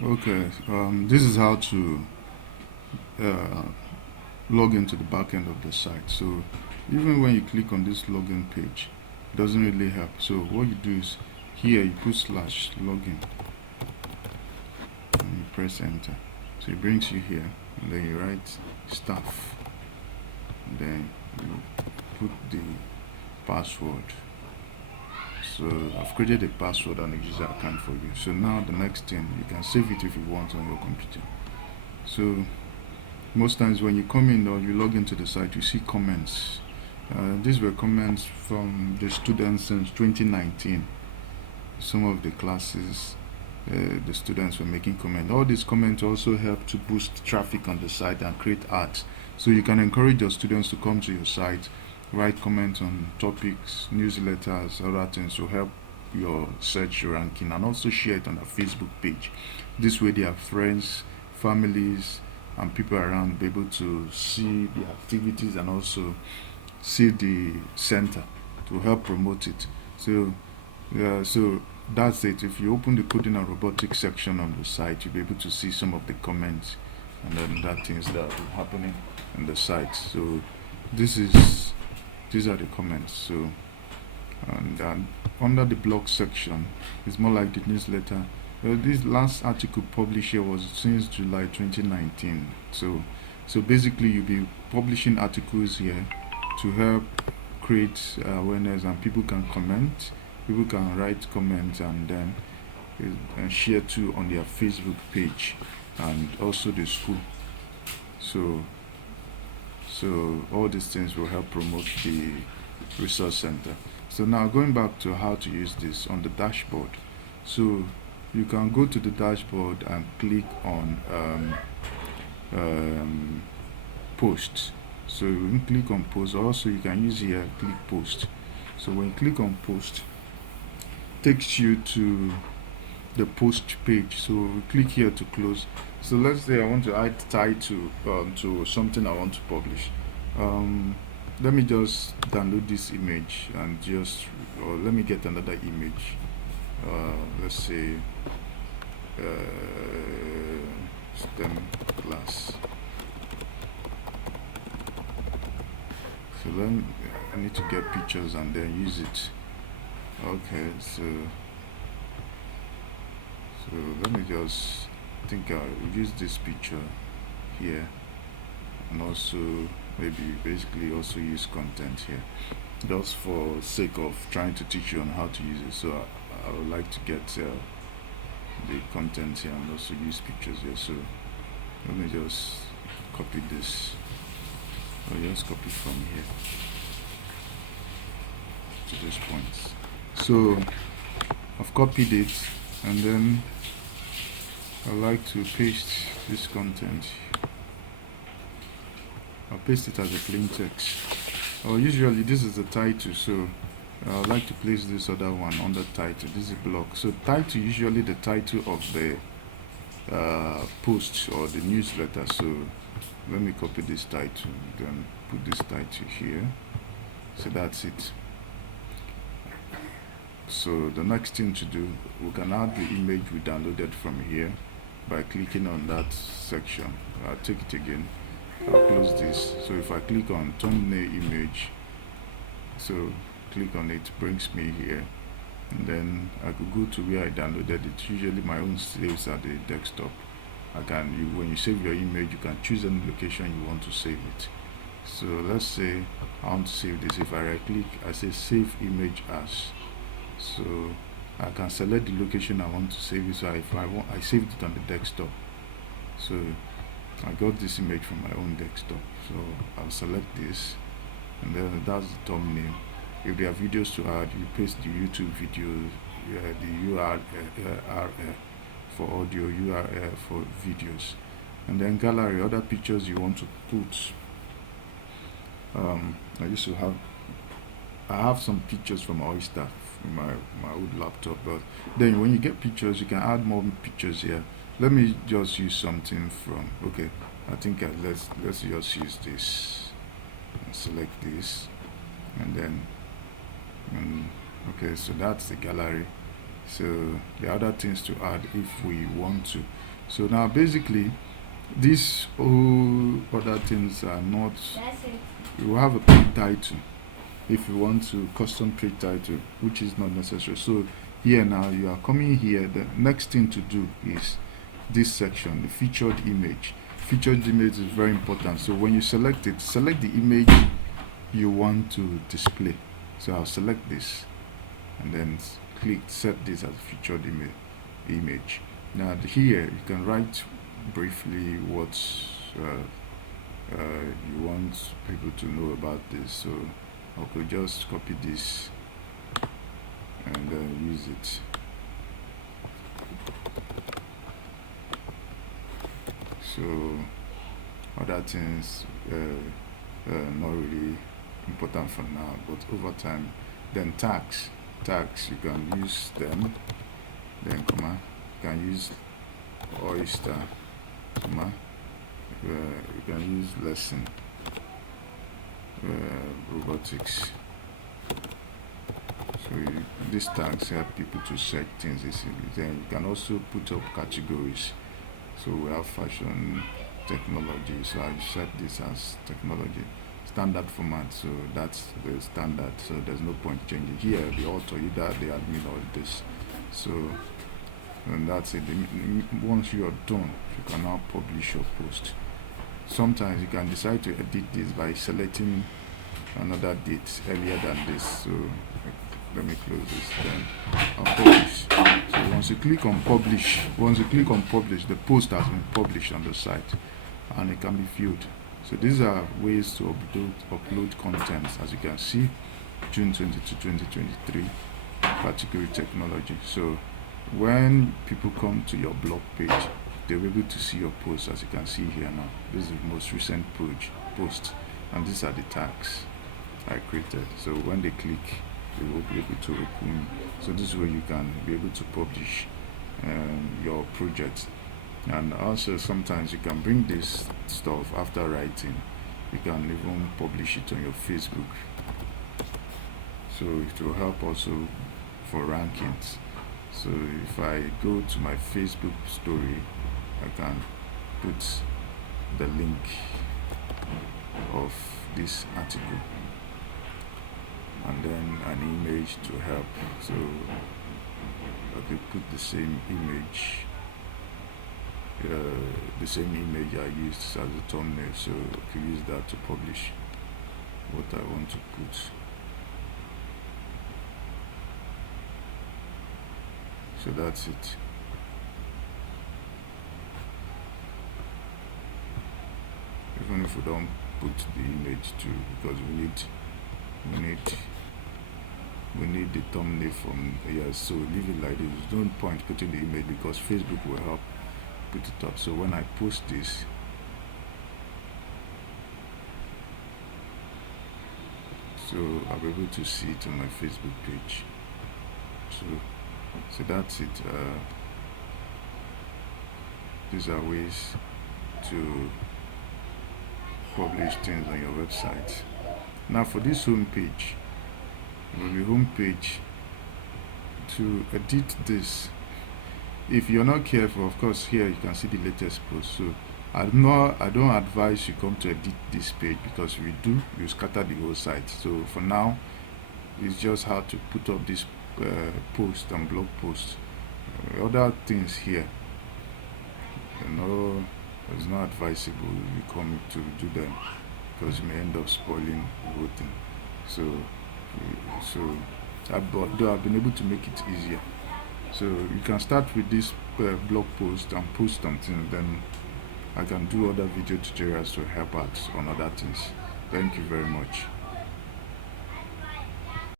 Okay, this is how to uh, log into the back end of the site. So even when you click on this login page, it doesn't really help. So what you do is here you put slash login and you press enter. So it brings you here, and then you write staff, and then you put the password. So I've created a password and a user account for you. So now the next thing, you can save it if you want on your computer. So most times when you come in or you log into the site, you see comments. These were comments from the students since 2019. Some of the classes, the students were making comments. All these comments also help to boost traffic on the site and create ads. So you can encourage your students to come to your site, write comments on topics, newsletters, other things to help your search ranking, and also share it on their Facebook page. This way their friends, families, and people around be able to see the activities and also see the center to help promote it. So so that's it. If you open the coding and robotics section on the site, you'll be able to see some of the comments and then that things that are happening on the site. So this is these are the comments. So and under the blog section, it's more like the newsletter. This last article published here was since July 2019. So basically, you'll be publishing articles here to help create awareness, and people can comment, people can write comments, and then share too on their Facebook page and also the school. So so all these things will help promote the resource center. So now going back to how to use this on the dashboard. So you can go to the dashboard and click on um, post. So you can click on post. Also you can use here click post. So when you click on post, it takes you to the post page. So we click here to close. So let's say I want to add title to something I want to publish. Um, Let me just download this image and just, or let me get another image. Let's say uh, STEM class. So then I need to get pictures and then use it. Okay, so let me just think I'll use this picture here, and also maybe basically also use content here, just for sake of trying to teach you on how to use it. So I would like to get the content here and also use pictures here. So let me just copy this, or just copy from here to this point. So I've copied it, and then I like to paste this content. I'll paste it as a plain text. Or usually this is the title, so I like to place this other one under title. This is a block. So title, usually the title of the post or the newsletter. So let me copy this title, then put this title here. So that's it. So the next thing to do, we can add the image we downloaded from here by clicking on that section. I'll take it again. I'll close this. So if I click on thumbnail image, so click on it, brings me here, and then I could go to where I downloaded it. Usually my own saves at the desktop. When you save your image, you can choose any location you want to save it. So let's say I want to save this. If I right click, I say save image as. So I can select the location I want to save it. So if I want, I saved it on the desktop. So I got this image from my own desktop. So I'll select this, and then that's the thumbnail. If there are videos to add, you paste the YouTube video, the URL for audio, URL for videos, and then gallery, other pictures you want to put. I have some pictures from Oyster, from my old laptop, but then when you get pictures, you can add more pictures here. Let me just use something from, okay, I think let's just use this and select this, and then okay, so that's the gallery. So the other things to add if we want to. So now basically these all other things are not, we will have a paid title if you want to custom paid title, which is not necessary. So here now you are coming here, the next thing to do is this section, the featured image. Featured image is very important. So when you select it, select the image you want to display. So I'll select this and then click set this as featured image. Now here you can write briefly what you want people to know about this. So I could just copy this and use it. So other things not really important for now, but over time. Then tags you can use them, then comma, you can use oyster, comma, you can use lesson, robotics. So these tags help people to search things easily. Then you can also put up categories. So we have fashion, technology, so I set this as technology standard format, so that's the standard, so there's no point changing. Here the author, either the admin or this. So and that's it. Once you are done, you can now publish your post. Sometimes you can decide to edit this by selecting another date earlier than this. So let me close this, then I'll publish. So once you click on publish, the post has been published on the site and it can be viewed. So these are ways to upload content. As you can see, June 22, 2023, category technology. So when people come to your blog page, they'll be able to see your post. As you can see here now, this is the most recent post, and these are the tags I created. So when they click, they will be able to open. So this is where you can be able to publish your project. And also sometimes you can bring this stuff after writing, you can even publish it on your Facebook. So it will help also for rankings. So if I go to my Facebook story, I can put the link of this article and then an image to help. So I could put the same image I used as a thumbnail, so I can use that to publish what I want to put. So that's it. Even if we don't put the image too, because we need the thumbnail from here, so leave it like this. There's no point putting the image because Facebook will help put it up. So when I post this, so I'll be able to see it on my Facebook page. So that's it. These are ways to publish things on your website. Now for this home page, to edit this, if you're not careful, of course here you can see the latest post. So I don't advise you come to edit this page, because if you do, you scatter the whole site. So for now, it's just how to put up this post and blog post. Other things here, it's not advisable you come to do them, because you may end up spoiling the whole thing. So though I've been able to make it easier. So you can start with this blog post and post something, then I can do other video tutorials to help out on other things. Thank you very much.